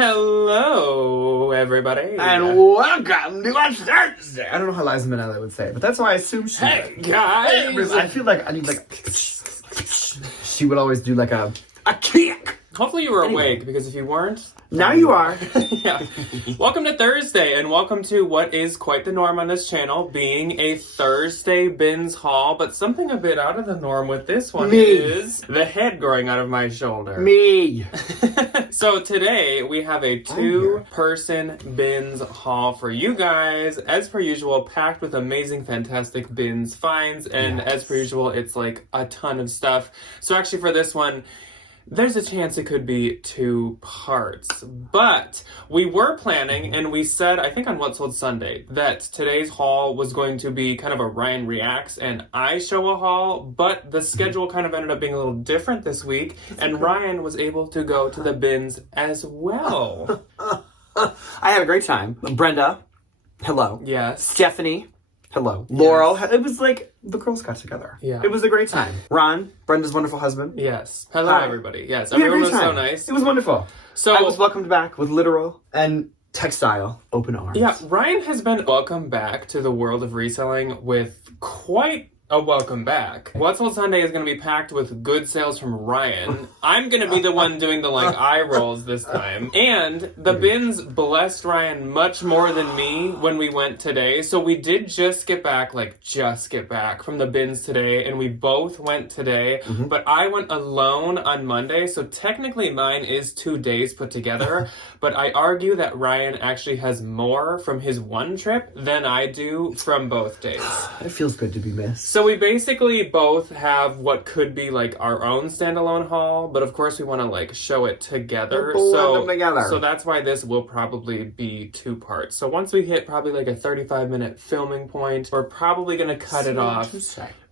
Hello, everybody. And welcome to a Thursday. I don't know how Liza Minnelli would say it, but that's why I assume she would. Hey, guys. I feel like I need like... She would always do like a kick. Hopefully you were awake, because if you weren't... Now you are. Yeah. Welcome to Thursday, and welcome to what is quite the norm on this channel, being a Thursday bins haul, but something a bit out of the norm with this one is the head growing out of my shoulder. Me. So today, we have a two-person bins haul for you guys. As per usual, packed with amazing, fantastic bins finds, and as per usual, it's like a ton of stuff. So actually for this one, there's a chance it could be two parts, but we were planning, and we said, I think on What Sold Sunday, that today's haul was going to be kind of a Ryan Reacts and I Show a haul, but the schedule kind of ended up being a little different this week, and Ryan was able to go to the bins as well. I had a great time. Brenda, hello. Yes. Stephanie, hello. Laurel, it was like the girls got together. Yeah. It was a great time. Ron, Brenda's wonderful husband. Yes. Hello, Hi. everybody. Yes, We had a everyone great was so time. nice. It was wonderful. So I was welcomed back with literal and textile open arms. yeah, Ryan has been welcomed back to the world of reselling with quite a welcome back. What's Sold Sunday is going to be packed with good sales from Ryan. I'm going to be the one doing the eye rolls this time. And the bins blessed Ryan much more than me when we went today. So we did just get back from the bins today, and we both went today. But I went alone on Monday, so technically mine is 2 days put together. But I argue that Ryan actually has more from his one trip than I do from both days. It feels good to be missed. So we basically both have what could be like our own standalone haul, but of course we want to like show it together. We'll them together. So that's why this will probably be two parts. So once we hit probably like a 35-minute filming point, we're probably going to cut it off.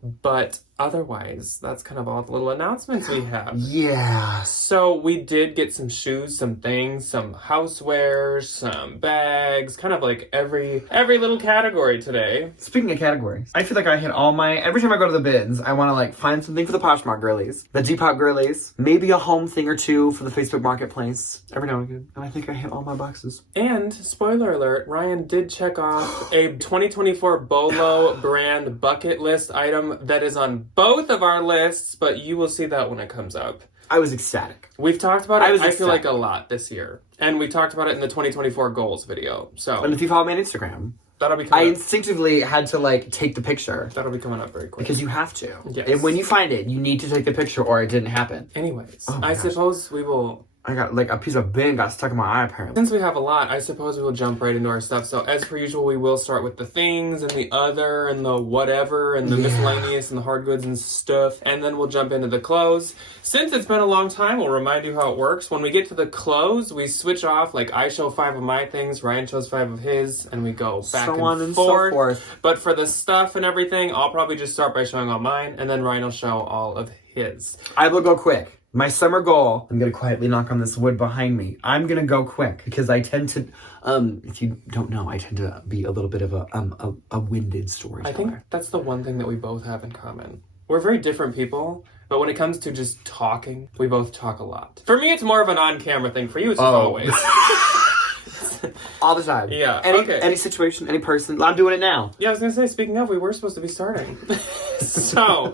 But otherwise, that's kind of all the little announcements we have. Yeah. So we did get some shoes, some things, some housewares, some bags, kind of like every little category today. Speaking of categories, I feel like I hit all my... Every time I go to the bins, I want to like find something for the Poshmark girlies, the Depop girlies, maybe a home thing or two for the Facebook Marketplace, every now and again. And I think I hit all my boxes. And, spoiler alert, Ryan did check off a 2024 Bolo brand bucket list item that is on both of our lists, but you will see that when it comes up. I was ecstatic. We've talked about it, I feel like, a lot this year. And we talked about it in the 2024 goals video. So, And if you follow me on Instagram, that'll be I coming up. instinctively had to like take the picture. That'll be coming up very quick. Because you have to. Yes. And when you find it, you need to take the picture or it didn't happen. Anyways, Oh my I gosh. suppose we will... I got like a piece of bin got stuck in my eye apparently. Since we have a lot, I suppose we will jump right into our stuff. So as per usual, we will start with the things and the other and the whatever and the miscellaneous and the hard goods and stuff. And then we'll jump into the clothes. Since it's been a long time, we'll remind you how it works. When we get to the clothes, we switch off. Like I show 5 of my things, Ryan shows 5 of his, and we go back So on and and so forth. forth. But for the stuff and everything, I'll probably just start by showing all mine, and then Ryan will show all of his. I will go quick. My summer goal, I'm going to quietly knock on this wood behind me. I'm going to go quick because I tend to, if you don't know, I tend to be a little bit of a winded storyteller. I think that's the one thing that we both have in common. We're very different people, but when it comes to just talking, we both talk a lot. For me, it's more of an on-camera thing. For you, it's just always. All the time. Yeah, Any situation, any person. I'm doing it now. Yeah, I was going to say, speaking of, we were supposed to be starting. So,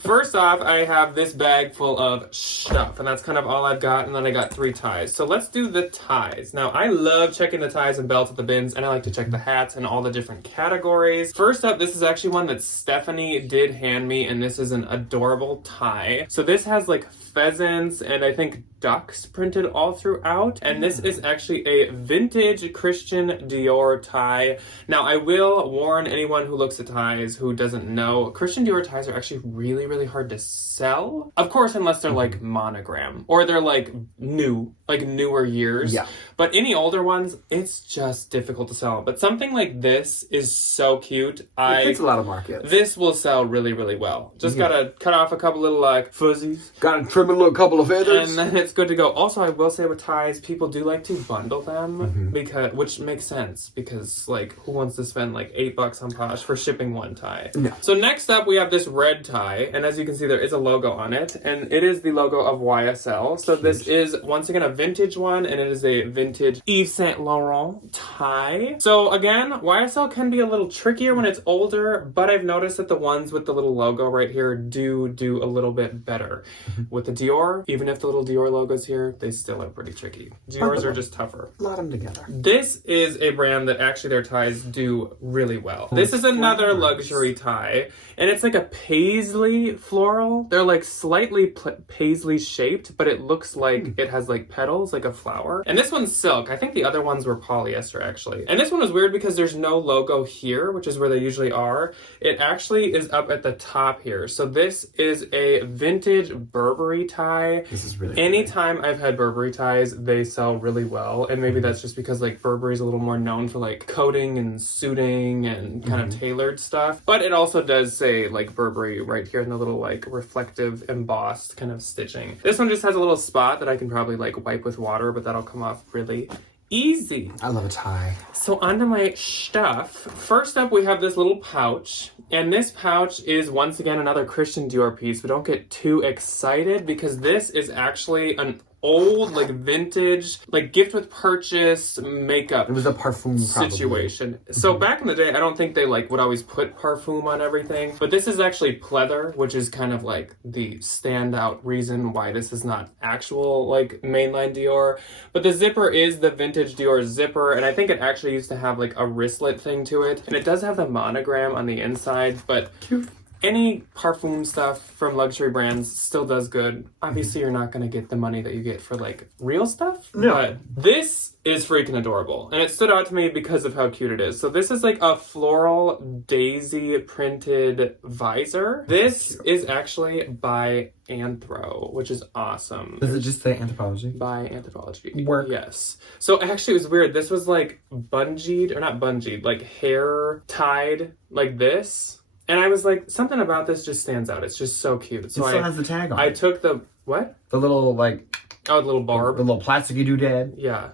first off, I have this bag full of stuff, and that's kind of all I've got, and then I got 3 ties. So let's do the ties. Now, I love checking the ties and belts at the bins, and I like to check the hats and all the different categories. First up, this is actually one that Stephanie did hand me, and this is an adorable tie. So this has like pheasants and I think ducks printed all throughout, and this is actually a vintage Christian Dior tie. Now, I will warn anyone who looks at ties who doesn't know, Christian Dior ties are actually really, really hard to sell. Of course, unless they're like monogram or they're like newer years. Yeah. But any older ones, it's just difficult to sell. But something like this is so cute. It hits a lot of markets. This will sell really, really well. Just gotta cut off a couple little like fuzzies. Gotta trim a little couple of feathers. And then it's good to go. Also, I will say with ties, people do like to bundle them because, which makes sense because like who wants to spend like $8 on Posh for shipping one tie? No. So next up we have this red tie, and as you can see there is a logo on it, and it is the logo of YSL. So this is once again a vintage one, and it is a vintage vintage Yves Saint Laurent tie. So again, YSL can be a little trickier when it's older, but I've noticed that the ones with the little logo right here do a little bit better. With the Dior, even if the little Dior logo's here, they still are pretty tricky. Dior's are just tougher. Lot them together. This is a brand that actually their ties do really well. This is another luxury tie, and it's like a paisley floral. They're like slightly paisley shaped, but it looks like it has like petals, like a flower. And this one's silk. I think the other ones were polyester actually. And this one was weird because there's no logo here, which is where they usually are. It actually is up at the top here. So this is a vintage Burberry tie. This is really Anytime I've had Burberry ties, they sell really well. And maybe that's just because like Burberry's a little more known for like coating and suiting and kind of tailored stuff. But it also does say like Burberry right here in the little like reflective embossed kind of stitching. This one just has a little spot that I can probably like wipe with water, but that'll come off really easy. I love a tie. So onto my stuff. First up, we have this little pouch. And this pouch is once again another Christian Dior piece, but don't get too excited because this is actually an old, like vintage, like gift with purchase makeup. It was a parfum situation. So back in the day, I don't think they like would always put parfum on everything, but this is actually pleather, which is kind of like the standout reason why this is not actual like mainline Dior. But the zipper is the vintage Dior zipper, and I think it actually used to have like a wristlet thing to it, and it does have the monogram on the inside, but Cute. any parfum stuff from luxury brands still does good. Obviously, you're not going to get the money that you get for like real stuff. No. But this is freaking adorable. And it stood out to me because of how cute it is. So this is like a floral daisy printed visor. This is actually by Anthro, which is awesome. Does it just say Anthropology? By Anthropology. Work. Yes. So actually it was weird. This was like bungeed, or not bungeed, like hair tied like this. And I was like, something about this just stands out. It's just so cute. So it still has the tag on I it. took the, what? The little, like... Oh, the little barb. The little plasticky doodad. Yeah.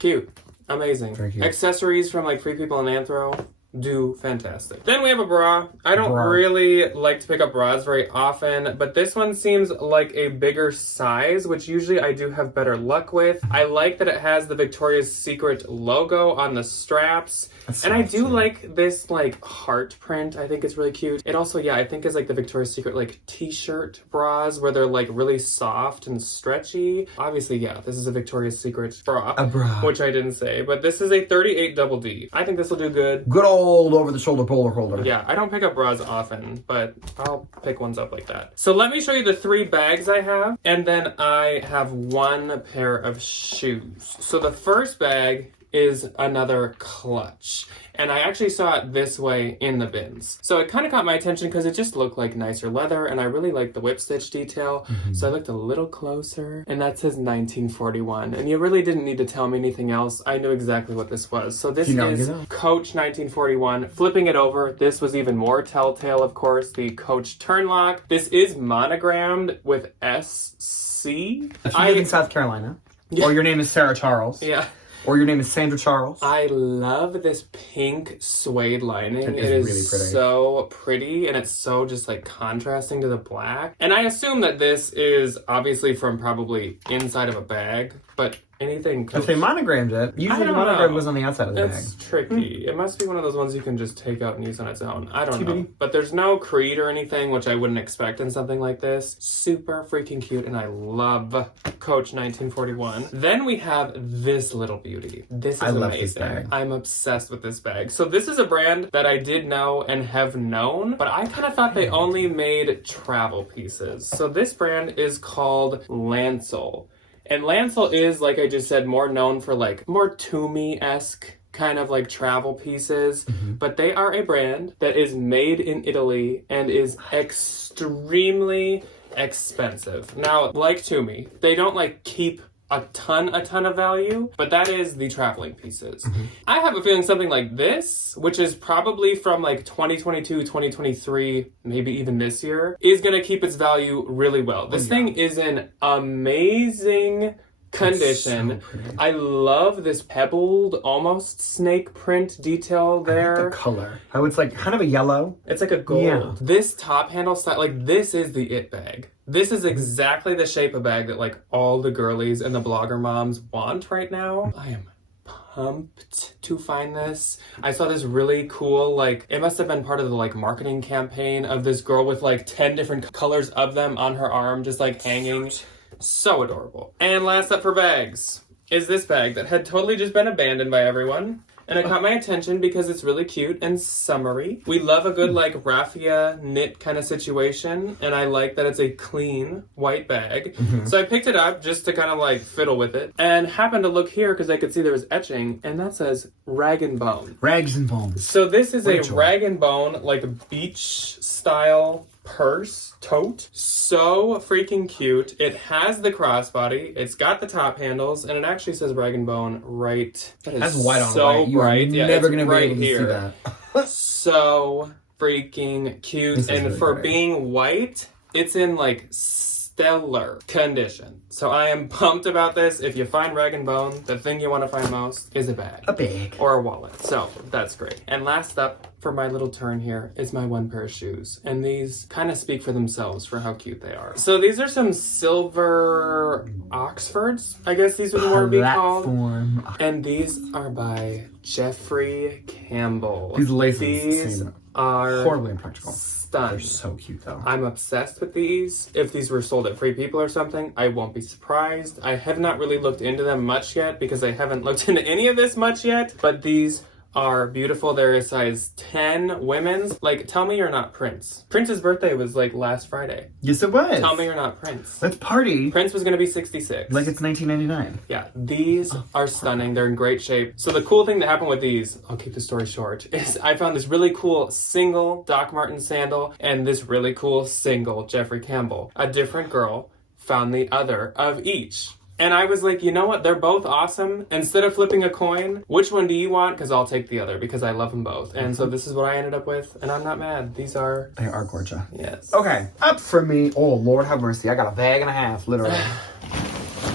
Cute. Amazing. Very cute. Accessories from like Free People and Anthro do fantastic. Then we have a bra. I don't Bra. really like to pick up bras very often, but this one seems like a bigger size, which usually I do have better luck with. I like that it has the Victoria's Secret logo on the straps. And I do like this like heart print. I think it's really cute. It also, yeah, I think is like the Victoria's Secret like t-shirt bras where they're like really soft and stretchy. Obviously, yeah, this is a Victoria's Secret bra. A bra. Which I didn't say, but this is a 38 double D. I think this will do good. Good old over-the-shoulder polar holder. Yeah, I don't pick up bras often, but I'll pick ones up like that. So let me show you the 3 bags I have, and then I have 1 pair of shoes. So the first bag is another clutch. And I actually saw it this way in the bins. So it kind of caught my attention because it just looked like nicer leather, and I really like the whip stitch detail. So I looked a little closer, and that says 1941. And you really didn't need to tell me anything else. I knew exactly what this was. So this is Coach 1941. Flipping it over, this was even more telltale, of course, the Coach turn lock. This is monogrammed with SC. If you live in South Carolina, or your name is Sarah Charles. Yeah. Or your name is Sandra Charles. I love this pink suede lining. It is really pretty. So pretty, and it's so just like contrasting to the black. And I assume that this is obviously from probably inside of a bag, but anything Coach. If they monogrammed it, usually the monogram goes on the outside of the bag. It's tricky. It must be one of those ones you can just take out and use on its own. I don't know. But there's no creed or anything, which I wouldn't expect in something like this. Super freaking cute, and I love Coach 1941. Then we have this little beauty. This is amazing. love this bag. I'm obsessed with this bag. So this is a brand that I did know and have known, but I kind of thought they only made travel pieces. So this brand is called Lancel. And Lancel is, like I just said, more known for like more Tumi-esque kind of like travel pieces. But they are a brand that is made in Italy and is extremely expensive. Now, like Tumi, they don't like keep a ton of value, but that is the traveling pieces. I have a feeling something like this, which is probably from like 2022, 2023, maybe even this year, is going to keep its value really well. This thing is an amazing condition. So pretty. I love this pebbled, almost snake print detail there. I like the color. How it's like kind of a yellow. It's like a gold. Yeah. This top handle style, like this is the it bag. This is exactly the shape of bag that like all the girlies and the blogger moms want right now. I am pumped to find this. I saw this really cool, like, it must have been part of the like marketing campaign of this girl with like 10 different colors of them on her arm, just like hanging. So adorable. And last up for bags is this bag that had totally just been abandoned by everyone. And it caught my attention because it's really cute and summery. We love a good like raffia knit kind of situation. And I like that it's a clean white bag. So I picked it up just to kind of like fiddle with it. And happened to look here because I could see there was etching. And that says rag and bone. Rags and bones. So this is Rachel. a rag and bone, like a beach style purse tote. So freaking cute. It has the crossbody, it's got the top handles, and it actually says rag and bone right. That is That's white on so white. You bright. are Yeah, never it's going to be right able to here. see that. So freaking cute. This is And really for pretty. being white, it's in like stellar condition. So I am pumped about this. If you find rag and bone, the thing you want to find most is a bag. A bag. Or a wallet. So that's great. And last up for my little turn here is my one pair of shoes. And these kind of speak for themselves for how cute they are. So these are some silver Oxfords, I guess these would more be called. Platform. And these are by Jeffrey Campbell. These laces These seem are horribly impractical. stunned. They're so cute though. I'm obsessed with these. If these were sold at Free People or something, I won't be surprised. I have not really looked into them much yet because I haven't looked into any of this much yet, but these are beautiful. They're a size 10 women's. Like, tell me you're not Prince. Prince's birthday was like last Friday. Yes, it was. Tell me you're not Prince. Let's party Prince was gonna be 66. like it's 1999. Yeah, these are stunning. They're in great shape. So the cool thing that happened with these, I'll keep the story short, is I found this really cool single Doc Marten sandal and this really cool single Jeffrey Campbell. A different girl found the other of each. And I was like, you know what? They're both awesome. Instead of flipping a coin, which one do you want? Because I'll take the other because I love them both. And so this is what I ended up with. And I'm not mad. These are... They are gorgeous. Yes. Okay, up for me. Oh, Lord have mercy. I got a bag and a half, literally.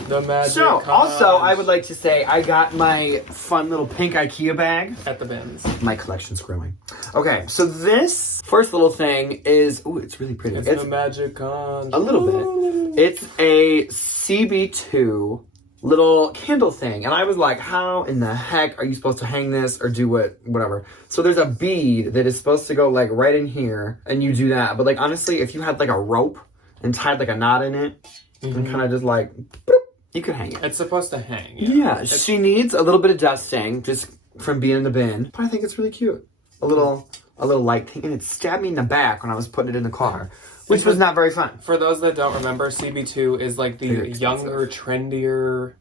The magic So, conch also, I would like to say I got my fun little pink IKEA bag. at the bins. My collection's growing. Okay, so this first little thing is... Ooh, it's really pretty. It's the magic conch. a little bit. It's a CB2 little candle thing. And I was like, how in the heck are you supposed to hang this or do whatever? So there's a bead that is supposed to go like right in here and you do that. But like, honestly, if you had like a rope and tied like a knot in it and kind of just like, boop, you could hang it. It's supposed to hang. Yeah, she needs a little bit of dusting just from being in the bin. But I think it's really cute. A little light thing. And it stabbed me in the back when I was putting it in the car, which was not very fun. For those that don't remember, CB2 is like the Very expensive. younger, trendier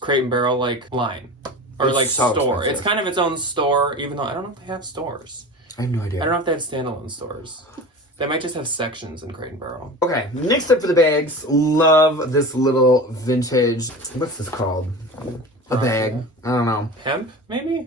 Crate and Barrel like line. Or It's like so store. expensive. It's kind of its own store, even though I don't know if they have stores. I have no idea. I don't know if they have standalone stores. They might just have sections in Crate and Barrel. Okay, next up for the bags. Love this little vintage. What's this called? A bag. I don't know. Hemp, maybe?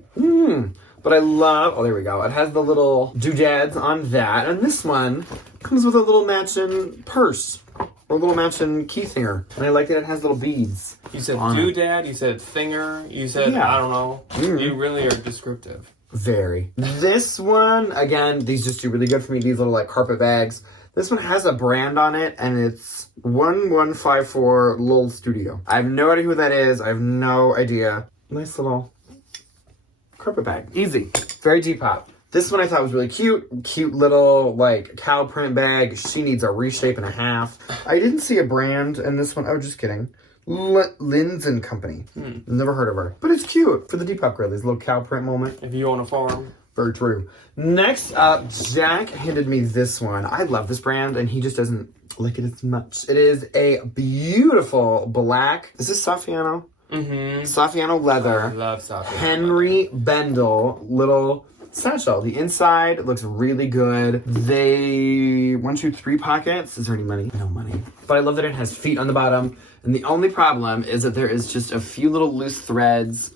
But I love. Oh, there we go. It has the little doodads on that, and this one comes with a little matching purse or a little matching key thinger. And I like that it has little beads. You said on it. doodad, you said thinger, you said, Yeah. I don't know. You really are descriptive. Very. This one, again, these just do really good for me. These little like carpet bags. This one has a brand on it, and it's 1154 Lowell Studio. I have no idea who that is. I have no idea. Nice little carpet bag. Easy. Very Depop. This one I thought was really cute. Cute little like cow print bag. She needs a reshape and a half. I didn't see a brand in this one. Oh, just kidding. Linds and Company. Never heard of her. But it's cute for the Depop girlies. Little cow print moment. If you own a farm. Very true. Next up, Jack handed me this one. I love this brand, and he just doesn't like it as much. It is a beautiful black. Is this Saffiano? Saffiano leather. I love Saffiano. Henry Bendel little satchel. The inside looks really good. They 1, 2, 3 pockets. Is there any money? No money. But I love that it has feet on the bottom. And the only problem is that there is just a few little loose threads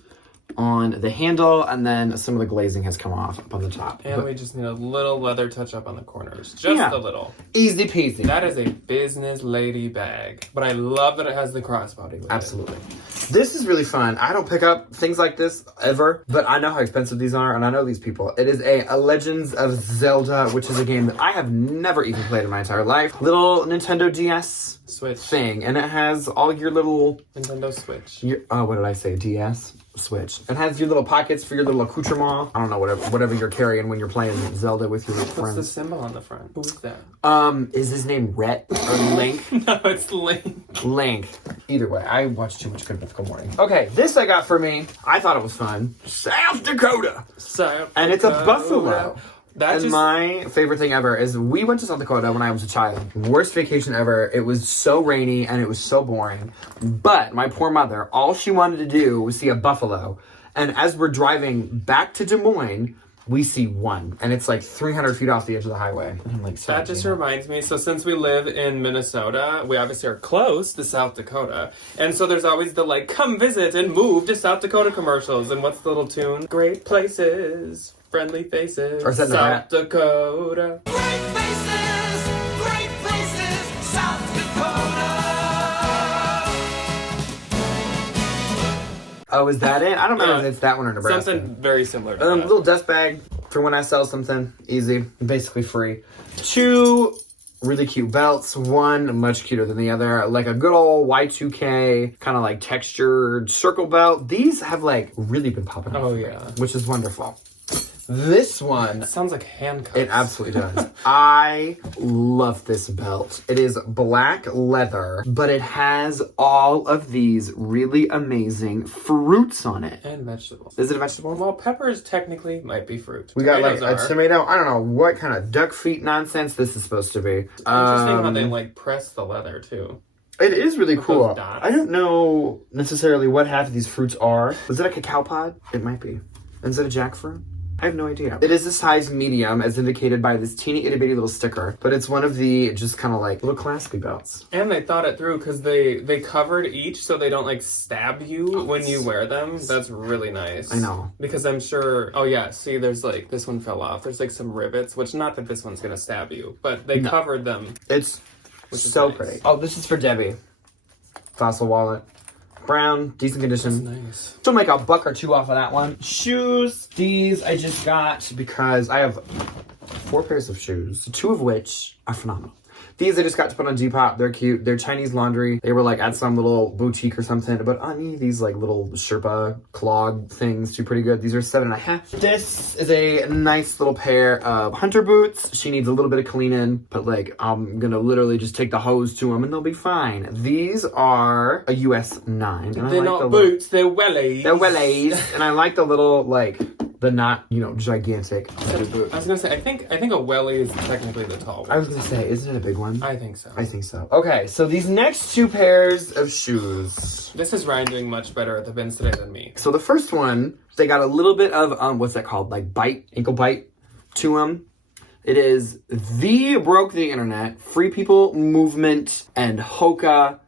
on the handle, and then some of the glazing has come off up on the top. And we just need a little leather touch-up on the corners. Just a little. Easy peasy. That is a business lady bag. But I love that it has the crossbody with Absolutely. This is really fun. I don't pick up things like this ever, but I know how expensive these are, and I know these people. It is a Legends of Zelda, which is a game that I have never even played in my entire life. Little Nintendo DS Switch thing, and it has all your little... Nintendo Switch. What did I say? DS? Switch. It has your little pockets for your little accoutrement. I don't know, whatever you're carrying when you're playing Zelda with your friends. What's the symbol on the front? Who is that? Is his name Rhett or Link? No, it's Link. Link. Either way, I watch too much Good Mythical Morning. Okay, this I got for me. I thought it was fun. South Dakota. And it's a buffalo. My favorite thing ever is we went to South Dakota when I was a child. Worst vacation ever. It was so rainy and it was so boring. But my poor mother, all she wanted to do was see a buffalo. And as we're driving back to Des Moines, we see one. And it's like 300 feet off the edge of the highway. And I'm like, that just reminds me. So since we live in Minnesota, we obviously are close to South Dakota. And so there's always the like, come visit and move to South Dakota commercials. And what's the little tune? Great places. Friendly faces, or is that South Dakota. Great places, South Dakota. Oh, is that it? I don't remember if it's that one or Nebraska. Something very similar to that. Little dust bag for when I sell something. Easy. Basically free. 2 really cute belts. One much cuter than the other. Like a good old Y2K kind of like textured circle belt. These have like really been popping up. Oh, yeah. Which is wonderful. This one... It sounds like handcuffs. It absolutely does. I love this belt. It is black leather, but it has all of these really amazing fruits on it. And vegetables. Is it a vegetable? Well, peppers technically might be fruit. We got like a tomato. I don't know what kind of duck feet nonsense this is supposed to be. Interesting how they like press the leather too. It is really cool. Dots. I don't know necessarily what half of these fruits are. Was it a cacao pod? It might be. Is it a jackfruit? I have no idea. It is a size medium as indicated by this teeny itty bitty little sticker, but it's one of the just kind of like little classy belts. And they thought it through because they covered each so they don't like stab you when you wear them. That's really nice. I know. Because I'm sure, oh yeah, see there's like, this one fell off. There's like some rivets, which not that this one's gonna stab you, but they covered them. It's so nice. Pretty. Oh, this is for Debbie. Fossil wallet. Brown, decent condition. That's nice. She'll make a buck or two off of that one. Shoes. These I just got because I have 4 pairs of shoes, 2 of which are phenomenal. These I just got to put on Depop. They're cute. They're Chinese laundry. They were like at some little boutique or something. But on me, these like little Sherpa clog things do pretty good. These are 7.5. This is a nice little pair of hunter boots. She needs a little bit of cleaning, but like I'm gonna literally just take the hose to them and they'll be fine. These are a US 9. They're not boots. They're wellies. They're wellies, and I like the little like. The not, gigantic boot. I was gonna say, I think a wellie is technically the tall one. I was gonna say, isn't it a big one? I think so. I think so. Okay, so these next 2 pairs of shoes. This is Ryan doing much better at the bins today than me. So the first one, they got a little bit of, what's that called? Like ankle bite to them. It is the broke the internet, Free People Movement and Hoka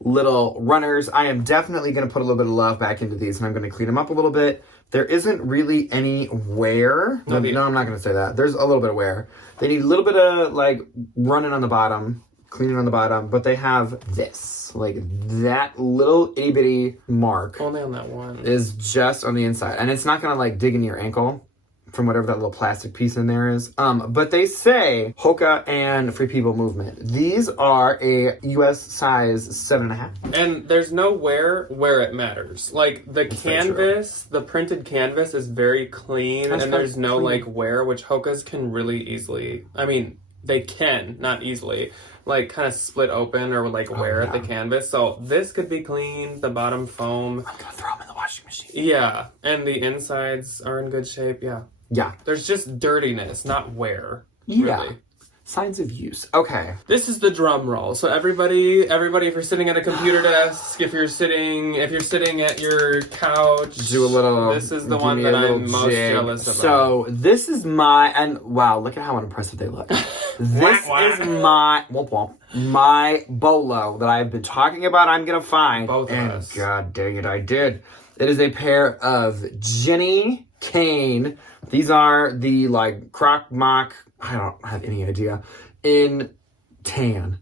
little runners. I am definitely gonna put a little bit of love back into these and I'm gonna clean them up a little bit. There isn't really any wear. No, I'm not going to say that. There's a little bit of wear. They need a little bit of, like, running on the bottom, cleaning on the bottom, but they have this. Like, that little itty-bitty mark. Only on that one. Is just on the inside. And it's not going to, like, dig into your ankle from whatever that little plastic piece in there is. But they say Hoka and Free People Movement. These are a US size 7.5. And there's no wear where it matters. Like the canvas, the printed canvas is very clean and there's no like wear, which Hokas can really easily, I mean, they can, not easily, like kind of split open or like wear at the canvas. So this could be clean, the bottom foam. I'm gonna throw them in the washing machine. Yeah, and the insides are in good shape, yeah. Yeah. There's just dirtiness, not wear. Yeah. Really. Signs of use. Okay. This is the drum roll. So everybody, if you're sitting at a computer desk, if you're sitting at your couch, do a little. This is the one that I'm most jealous about. So this is my wow! Look at how unimpressive they look. This is my my bolo that I've been talking about. I'm gonna find. Both of us. God dang it, I did. It is a pair of Jenny Kane. These are the like Croc Mock. I don't have any idea. In tan.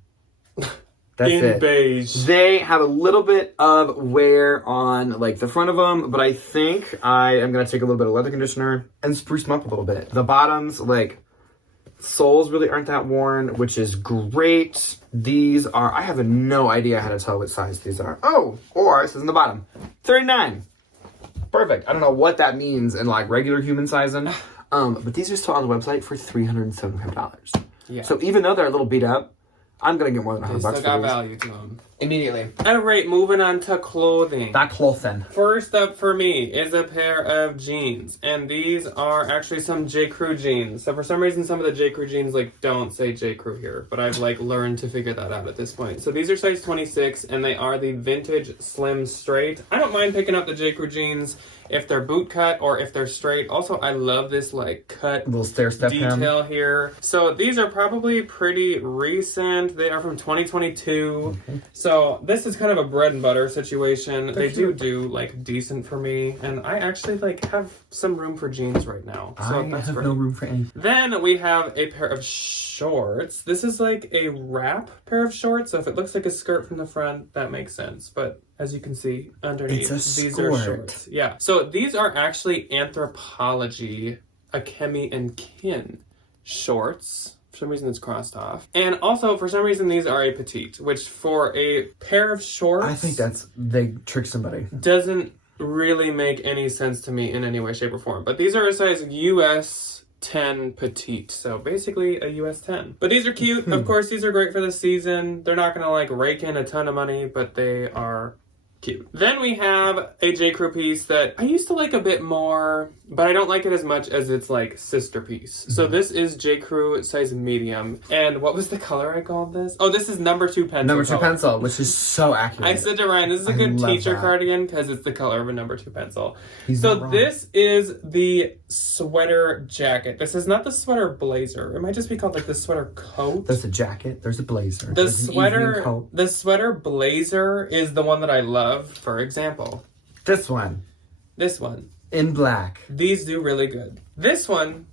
That's in it. beige. They have a little bit of wear on like the front of them, but I think I am gonna take a little bit of leather conditioner and spruce them up a little bit. The bottoms, like soles really aren't that worn, which is great. These are, I have no idea how to tell what size these are. Oh, or it says in the bottom, 39. Perfect. I don't know what that means in like regular human sizing. But these are still on the website for $375. Yeah. So even though they're a little beat up, I'm gonna get more than $100 They still for got these. value to them. Immediately. All right, moving on to clothing. That clothing. First up for me is a pair of jeans, and these are actually some J. Crew jeans. So for some reason, some of the J. Crew jeans like don't say J. Crew here, but I've like learned to figure that out at this point. So these are size 26, and they are the vintage slim straight. I don't mind picking up the J. Crew jeans if they're boot cut or if they're straight. Also, I love this like cut Little stair step detail here. So these are probably pretty recent. They are from 2022. So this is kind of a bread and butter situation. They do like decent for me, and I actually like have some room for jeans right now. So that's great. room for anything. Then we have a pair of shorts. This is like a wrap pair of shorts. So if it looks like a skirt from the front, that makes sense. But as you can see underneath, It's a these are skirt. shorts. Yeah. So these are actually Anthropology, Akemi and Kin shorts. For some reason it's crossed off. And also, for some reason, these are a petite, which for a pair of shorts... I think they tricked somebody. ...doesn't really make any sense to me in any way, shape, or form. But these are a size US 10 petite. So basically a US 10. But these are cute. Of course, these are great for the season. They're not going to like rake in a ton of money, but they are cute. Then we have a J. Crew piece that I used to like a bit more, but I don't like it as much as its like sister piece. So this is J. Crew size medium. And what was the color I called this? Oh, this is number 2 pencil. Number 2 color. pencil, which is so accurate. I said to Ryan, this is a I good love teacher that. cardigan because it's the color of a number 2 pencil. He's So not wrong. this is the sweater jacket. This is not the sweater blazer. It might just be called like the sweater coat. There's a jacket, there's a blazer. The there's an evening sweater, coat. the sweater blazer is the one that I love. For example, This one, this one. in black. These do really good. This one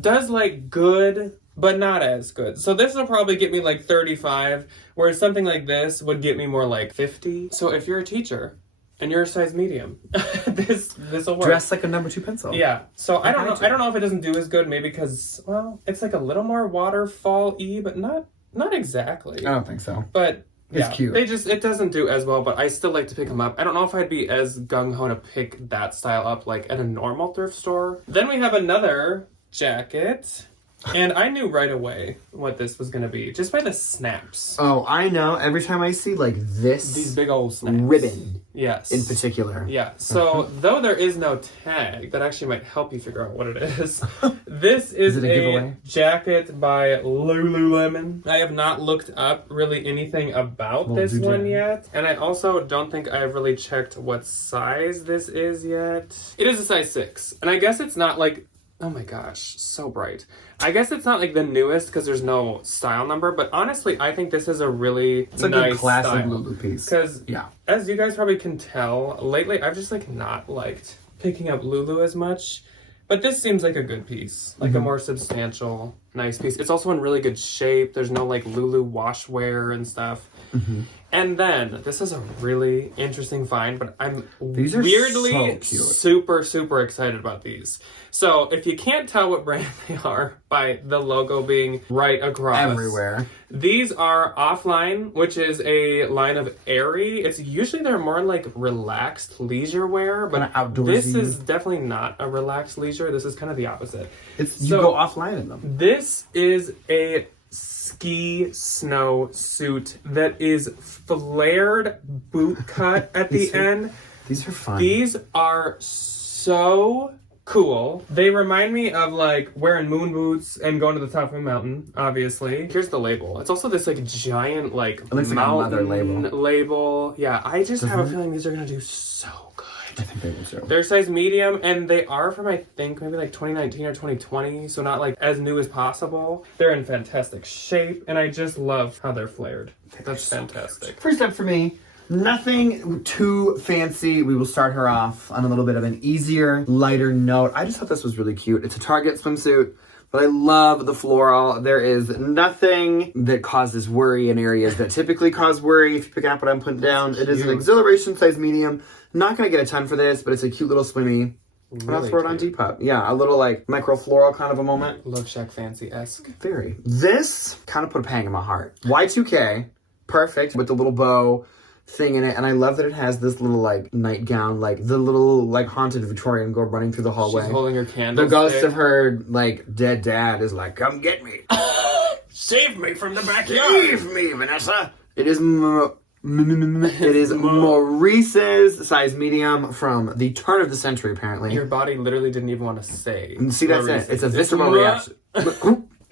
does like good, but not as good. So this will probably get me like 35, whereas something like this would get me more like 50. So if you're a teacher and you're a size medium, this will work. Dressed like a number 2 pencil. Yeah. So I don't know. got you. I don't know if it doesn't do as good. Maybe because it's like a little more waterfall-y, but not exactly. I don't think so. But It's yeah, cute. it doesn't do as well, but I still like to pick them up. I don't know if I'd be as gung-ho to pick that style up like at a normal thrift store. Then we have another jacket, and I knew right away what this was going to be, just by the snaps. Oh, I know. Every time I see like this These big old snaps. ribbon Yes. in particular. Yeah, so though there is no tag, that actually might help you figure out what it is. This is it a giveaway? jacket by Lululemon. I have not looked up really anything about Well, this do one that. yet. And I also don't think I've really checked what size this is yet. It is a size 6. And I guess it's not like, oh my gosh, so bright. I guess it's not like the newest because there's no style number, but honestly, I think this is a really It's a nice good classic style. Lulu piece. Because Yeah. as you guys probably can tell, lately I've just like not liked picking up Lulu as much. But this seems like a good piece. Like a more substantial, nice piece. It's also in really good shape. There's no like Lulu wash wear and stuff. And then, this is a really interesting find, but I'm These are weirdly so cute. super, super excited about these. So, if you can't tell what brand they are by the logo being right across. Everywhere. These are Offline, which is a line of Aerie. It's usually they're more like relaxed leisure wear, but Kinda outdoorsy. this is definitely not a relaxed leisure. This is kind of the opposite. It's you So- go offline in them. This is a ski snow suit that is flared boot cut at the These are- end. These are fun. These are so cool. They remind me of like wearing moon boots and going to the top of a mountain, obviously. Here's the label. It's also this like giant like It looks like a mountain leather label. Yeah, I just have a Doesn't it? feeling these are gonna do so good. I think they will too. They're size medium, and they are from, I think, maybe like 2019 or 2020, so not like as new as possible. They're in fantastic shape, and I just love how they're flared. That's fantastic. First up for me, Nothing too fancy. We will start her off on a little bit of an easier, lighter note. I just thought this was really cute. It's a Target swimsuit, but I love the floral. There is nothing that causes worry in areas that typically cause worry. If you pick up what I'm putting down, it is an exhilaration size medium. Not going to get a ton for this, but it's a cute little swimmy. And I'll throw it on Depop. Yeah, a little like micro floral kind of a moment. Love Shack Fancy-esque. Very. This kind of put a pang in my heart. Y2K, perfect with the little bow thing in it, and I love that it has this little like nightgown, like the little like haunted Victorian girl running through the hallway. She's holding her candle. The ghost of her like dead dad is like, "Come get me, save me from the backyard, save me, Vanessa." It is it is Maurice's size medium from the turn of the century, apparently. Your body literally didn't even want to say. See, that's it. It's a visceral reaction.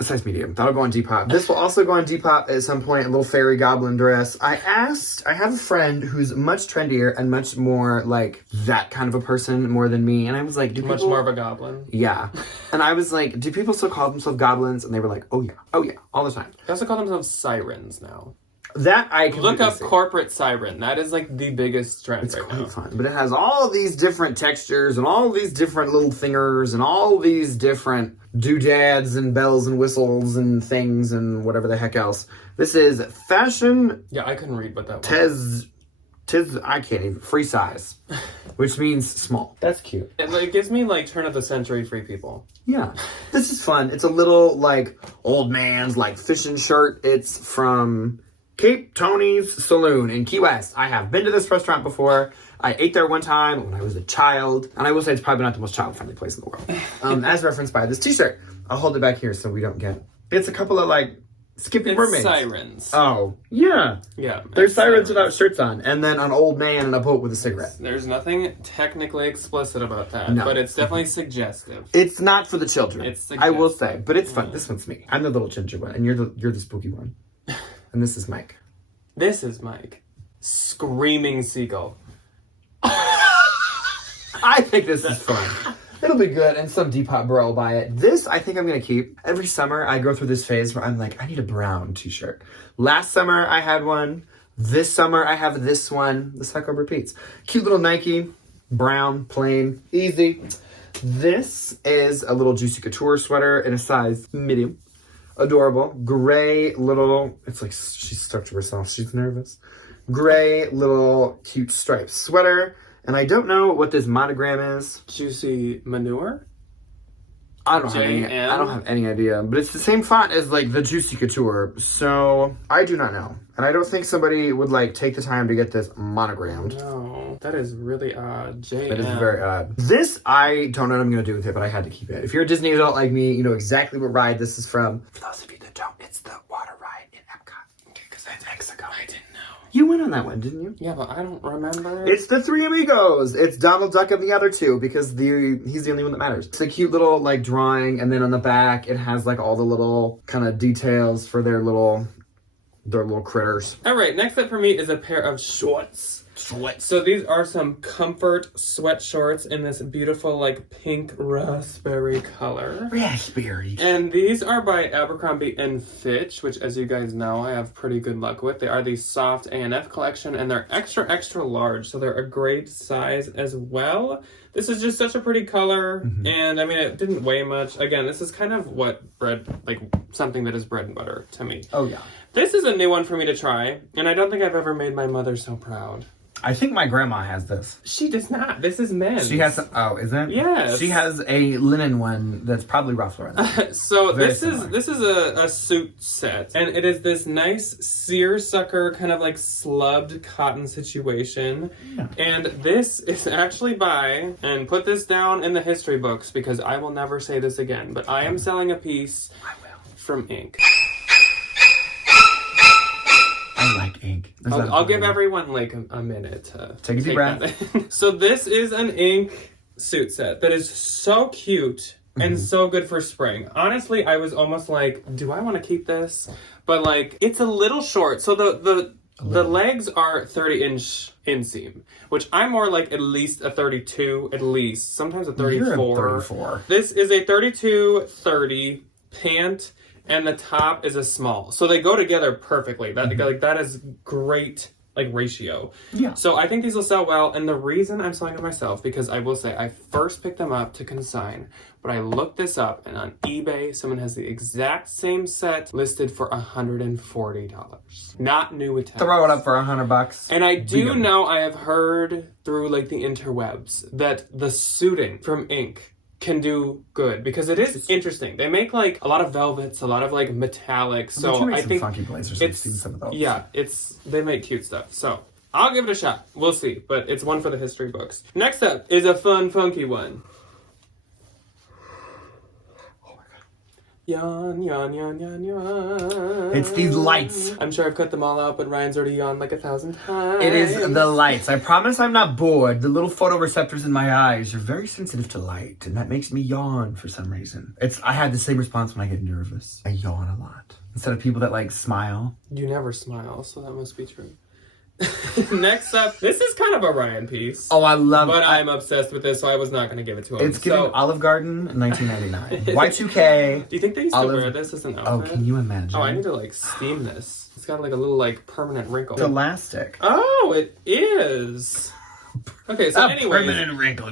A size medium. That'll go on Depop. This will also go on Depop at some point. A little fairy goblin dress. I have a friend who's much trendier and much more like that kind of a person more than me. And I was like, much more of a goblin? Yeah. And I was like, do people still call themselves goblins? And they were like, oh yeah, all the time. They also call themselves sirens now. That I can look up see. Corporate siren. That is like the biggest trend it's right quite now. Fun, but it has all these different textures and all these different little thingers and all these different doodads and bells and whistles and things and whatever the heck else. This is fashion. Yeah, I couldn't read what that was. I can't even. Free size, which means small. That's cute. It gives me like turn of the century free people. Yeah, this is fun. It's a little like old man's like fishing shirt. It's from Cape Tony's Saloon in Key West. I have been to this restaurant before. I ate there one time when I was a child. And I will say it's probably not the most child-friendly place in the world. As referenced by this t-shirt. I'll hold it back here so we don't get... It's a couple of, like, skipping mermaids. Sirens. Oh, yeah. Yeah. There's sirens without shirts on. And then an old man in a boat with a cigarette. There's nothing technically explicit about that. No. But it's definitely suggestive. It's not for the children. It's suggestive. I will say. But it's fun. This one's me. I'm the little ginger one. And you're the spooky one. And this is Mike. This is Mike. Screaming seagull. I think this is fun. It'll be good, and some Depop bro will buy it. This, I think I'm going to keep. Every summer, I go through this phase where I'm like, I need a brown t-shirt. Last summer, I had one. This summer, I have this one. The cycle repeats. Cute little Nike. Brown, plain, easy. This is a little Juicy Couture sweater in a size medium. Adorable. Gray little... It's like she's stuck to herself. She's nervous. Gray little cute striped sweater. And I don't know what this monogram is. Juicy manure? I don't have any idea. But it's the same font as like the Juicy Couture. So I do not know. And I don't think somebody would like take the time to get this monogrammed. No, that is really odd. JM. That is very odd. This, I don't know what I'm going to do with it, but I had to keep it. If you're a Disney adult like me, you know exactly what ride this is from. For those of you that don't, it's the water ride in Epcot. Because that's Mexico. I didn't know. You went on that one, didn't you? Yeah, but I don't remember. It's the Three Amigos. It's Donald Duck and the other two because he's the only one that matters. It's a cute little like drawing, and then on the back it has like all the little kind of details for their little critters. All right, next up for me is a pair of shorts. So these are some comfort sweat shorts in this beautiful like pink raspberry color. Raspberry. And these are by Abercrombie & Fitch, which as you guys know, I have pretty good luck with. They are the soft A&F collection and they're extra, extra large. So they're a great size as well. This is just such a pretty color. Mm-hmm. And I mean, it didn't weigh much. Again, this is kind of something that is bread and butter to me. Oh yeah. This is a new one for me to try. And I don't think I've ever made my mother so proud. I think my grandma has this. She does not. This is men's. She has some, oh, is it? Yes. She has a linen one that's probably Ralph Lauren. So this is a suit set. And it is this nice seersucker kind of like slubbed cotton situation. Yeah. And this is actually by, and put this down in the history books because I will never say this again, but I am selling a piece from Ink. I like ink. I'll give everyone like a minute to take a deep breath. So this is an Ink suit set that is so cute and so good for spring. Honestly, I was almost like, do I want to keep this? But like, it's a little short. So the legs are 30-inch inseam, which I'm more like at least a 32, at least. Sometimes a 34. You're a 34. This is a 32-30 pant. And the top is a small. So they go together perfectly. That is great like ratio. Yeah. So I think these will sell well, and the reason I'm selling them myself, because I will say I first picked them up to consign, but I looked this up, and on eBay someone has the exact same set listed for $140. Not new with tax. Throw it up for $100. And I do know, I have heard through like the interwebs that the suiting from ink can do good, because it is interesting. They make like a lot of velvets, a lot of like metallics. So I think funky blazers. I've seen some of those. yeah, they make cute stuff. So I'll give it a shot. We'll see, but it's one for the history books. Next up is a fun, funky one. Yawn, yawn, yawn, yawn, yawn. It's these lights. I'm sure I've cut them all out, but Ryan's already yawned like 1,000 times. It is the lights. I promise I'm not bored. The little photoreceptors in my eyes are very sensitive to light, and that makes me yawn for some reason. I had the same response when I get nervous. I yawn a lot. Instead of people that like smile. You never smile, so that must be true. Next up, this is kind of a Ryan piece. Oh, I love it. But I'm obsessed with this, so I was not going to give it to him. It's giving Olive Garden in 1999. Y2K. Do you think they used to wear this as an Oh, outfit? can you imagine? Oh, I need to like steam this. It's got like a little like permanent wrinkle. It's elastic. Oh, it is. Okay, so anyway, wrinkle,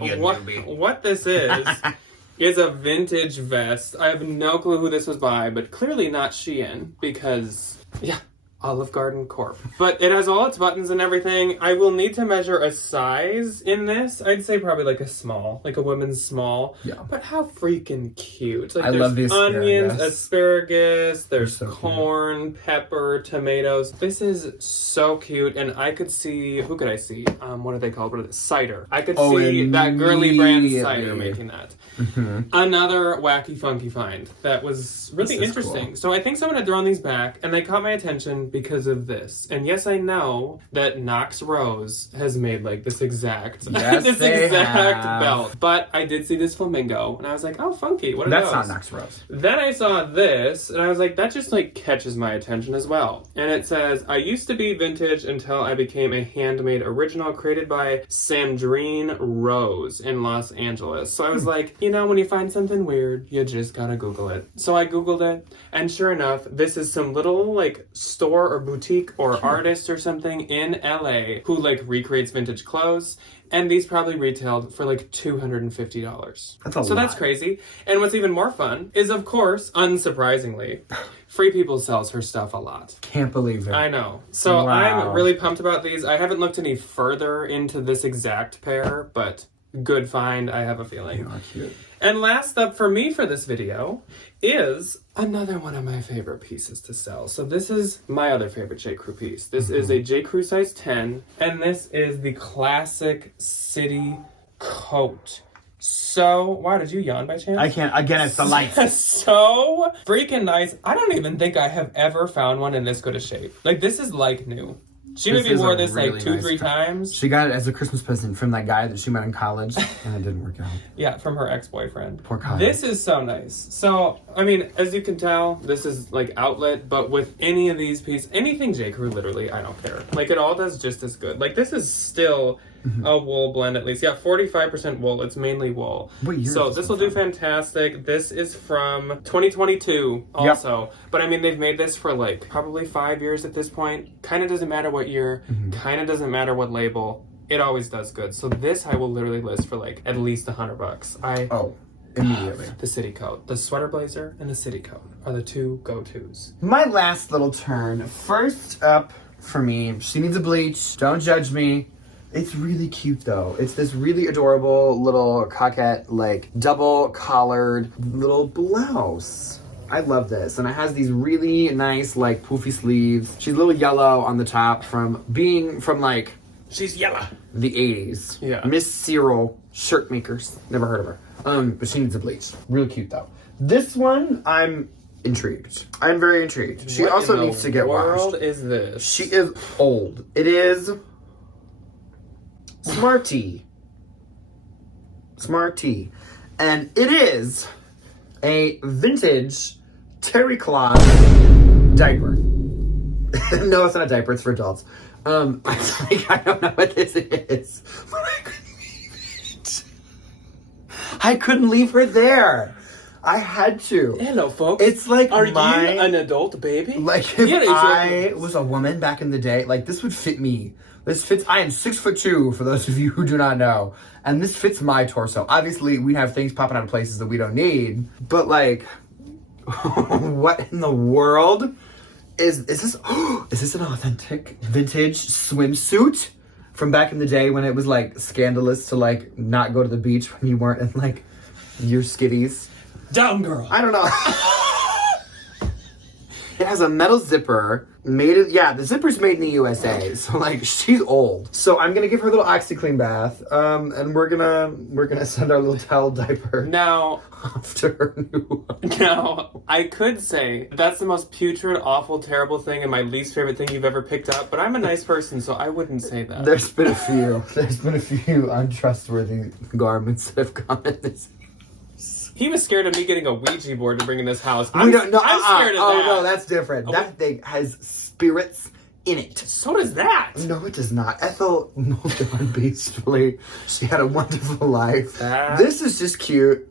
what this is a vintage vest. I have no clue who this was by, but clearly not Shein, because yeah, Olive Garden Corp. But it has all its buttons and everything. I will need to measure a size in this. I'd say probably like a small, like a women's small. Yeah. But how freaking cute. Like, I love the onions, asparagus. there's so corn, pepper, tomatoes. This is so cute, and I could see, who could I see? What are they called? What are they? Cider. I could see that girly brand Cider making that. Mm-hmm. Another wacky funky find that was really interesting. Cool. So I think someone had thrown these back, and they caught my attention because of this. And yes, I know that Knox Rose has made like this exact belt. But I did see this flamingo, and I was like, oh, funky. What are That's those? not Knox Rose. Then I saw this, and I was like, that just like catches my attention as well. And it says, I used to be vintage until I became a handmade original created by Sandrine Rose in Los Angeles. So I was like, you know, when you find something weird, you just gotta Google it. So I Googled it, and sure enough, this is some little like store or boutique or artist or something in LA who like recreates vintage clothes. And these probably retailed for like $250. That's a lot. So that's crazy. And what's even more fun is, of course, unsurprisingly, Free People sells her stuff a lot. Can't believe it. I know. So Wow. I'm really pumped about these. I haven't looked any further into this exact pair, but good find, I have a feeling. You are cute. And last up for me for this video is another one of my favorite pieces to sell. So this is my other favorite J. Crew piece. This is a J. Crew size 10, and this is the classic city coat. So, wow, did you yawn by chance? I can't. Again, it's the lights. So freaking nice. I don't even think I have ever found one in this good a shape. Like, this is like new. She This maybe is wore a this like really 2-3 nice times. She got it as a Christmas present from that guy that she met in college, and it didn't work out. Yeah, from her ex-boyfriend. Poor Kyle. This is so nice. So, I mean, as you can tell, this is like outlet, but with any of these pieces, anything J. Crew, literally, I don't care. Like, it all does just as good. Like, this is still a wool blend at least. Yeah, 45% wool. It's mainly wool. What year So is this this will do fantastic. This is from 2022 also. But I mean, they've made this for like probably 5 years at this point. Kind of doesn't matter what year. Kind of doesn't matter what label. It always does good. So this I will literally list for like at least $100. Immediately. The city coat. The sweater blazer and the city coat are the two go-tos. My last little turn. First up for me, she needs a bleach. Don't judge me. It's really cute though. It's this really adorable little coquette, like double collared little blouse. I love this. And it has these really nice, like poofy sleeves. She's a little yellow on the top from like She's yellow. the 80s. Yeah. Miss Cyril shirt makers. Never heard of her. But she needs a bleach. Really cute though. This one, I'm intrigued. I'm very intrigued. She What also in the needs to get world washed. is this? She is old. It is Smarty. And it is a vintage terry cloth diaper. No, it's not a diaper, it's for adults. I don't know what this is, but I couldn't leave it. I couldn't leave her there. I had to. Hello, folks. It's like Are my... you an adult baby? Like, if Yeah, it's I was a woman back in the day, like, this would fit me. This fits... I am 6'2", for those of you who do not know. And this fits my torso. Obviously, we have things popping out of places that we don't need. But, like, what in the world is this? Is this an authentic vintage swimsuit from back in the day when it was, like, scandalous to, like, not go to the beach when you weren't in, like, your skivvies? Down, girl. I don't know. It has a metal zipper. The zipper's made in the USA. So, like, she's old. So I'm gonna give her a little OxyClean bath. And we're gonna send our little towel diaper Now, off to her new one. now, I could say that's the most putrid, awful, terrible thing and my least favorite thing you've ever picked up, but I'm a nice person, so I wouldn't say that. There's been a few untrustworthy garments that have come in this. He was scared of me getting a Ouija board to bring in this house. I'm scared of that. Oh, no, that's different. That thing has spirits in it. So does that. No, it does not. Ethel moved on peacefully. She had a wonderful life. That- This is just cute.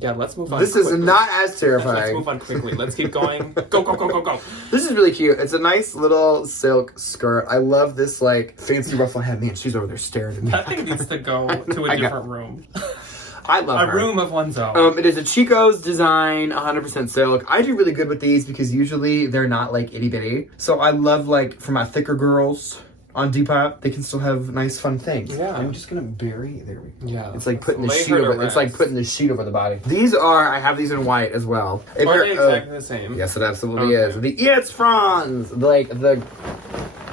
Yeah, let's move on. This quickly. is not as Let's terrifying. move on quickly. Let's keep going. Go, go, go, go, go. This is really cute. It's a nice little silk skirt. I love this, like, fancy ruffle head. Man, she's over there staring at me. That thing needs to go to a different room. I love A her. room of one's own. It is a Chico's design, 100% silk. I do really good with these because usually they're not like itty bitty. So I love, like, for my thicker girls on Depop, they can still have nice fun things. Yeah. I'm just gonna bury. There we go. Yeah. It's like putting the Lay sheet her to over. It's like rest. putting the sheet over the body. These are. I have these in white as well. If Are you're- they exactly the same? Yes, it absolutely Okay. is. It's Franz. Like the.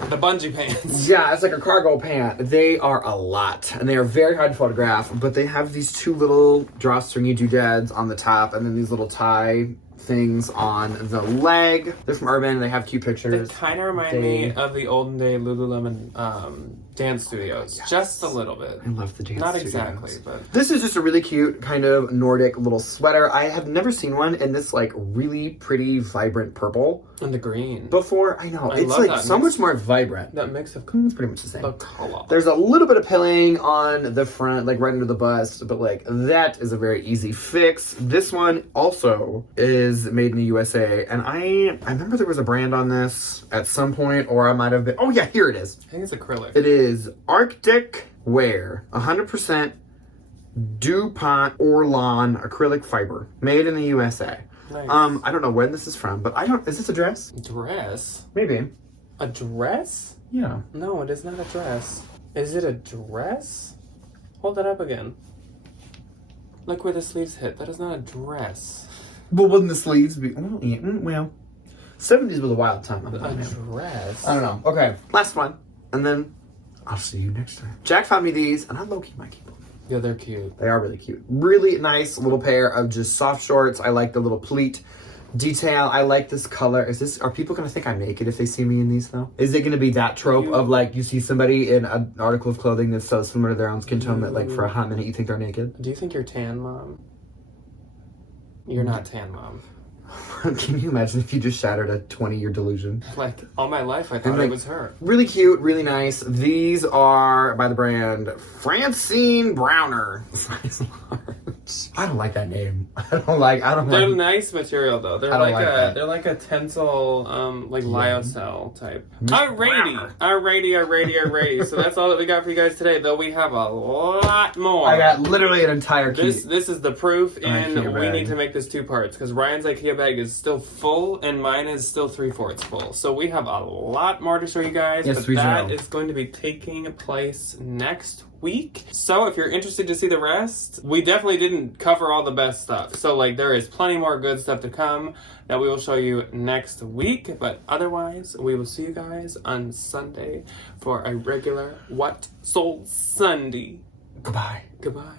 The bungee pants. Yeah, it's like a cargo pant. They are a lot, and they are very hard to photograph, but they have these two little drawstringy doodads on the top, and then these little tie things on the leg. They're from Urban, and they have cute They pictures. kind of remind me of the olden day Lululemon dance studios. Yes. Just a little bit. I love the dance Not studios. exactly, but... This is just a really cute kind of Nordic little sweater. I have never seen one in this like really pretty vibrant purple And the green. before. I know. I It's love like that so mix. much more vibrant. That mix of It's pretty much the same. the color. There's a little bit of pilling on the front, like right under the bust, but like that is a very easy fix. This one also is made in the USA, and I remember there was a brand on this at some point, or I might have been. Oh yeah, here it is. I think it's acrylic. It is Arctic Wear, 100% DuPont Orlon acrylic fiber, made in the USA. Nice. I don't know when this is from, but I don't. Is this a dress? Dress? Maybe. A dress? Yeah. No, it is not a dress. Is it a dress? Hold that up again. Look where the sleeves hit. That is not a dress. Well, wouldn't the sleeves be? Well, yeah, well, 70s was a wild time. A dress? I don't know. Okay, last one, and then I'll see you next time. Jack found me these, and I low-key might keep them. Yeah, they're cute. They are really cute. Really nice little pair of just soft shorts. I like the little pleat detail. I like this color. Are people gonna think I'm naked if they see me in these though? Is it gonna be that trope of like you see somebody in an article of clothing that's so similar to their own skin tone that like for a hot minute you think they're naked? Do you think you're tan, Mom? You're not tan, Mom. Can you imagine if you just shattered a 20-year delusion? Like, all my life I thought like- it was her. Really cute, really nice. These are by the brand Francine Browner. Size large. I don't like that name. I don't like. They're nice material though. They're I don't like like a that. they're like a tensile like lyocell type. Miss Browner. Alrighty. So that's all that we got for you guys today. Though we have a lot more. I got literally an entire key. This is the proof, and IKEA we bag. need to make this two parts because Ryan's IKEA bag is still full and mine is still 3/4 full. So we have a lot more to show you guys, Yes, but we that do. is going to be taking place next week. So if you're interested to see the rest, we definitely didn't cover all the best stuff. So like there is plenty more good stuff to come that we will show you next week. But otherwise, we will see you guys on Sunday for a regular What Sold Sunday. Goodbye. Goodbye.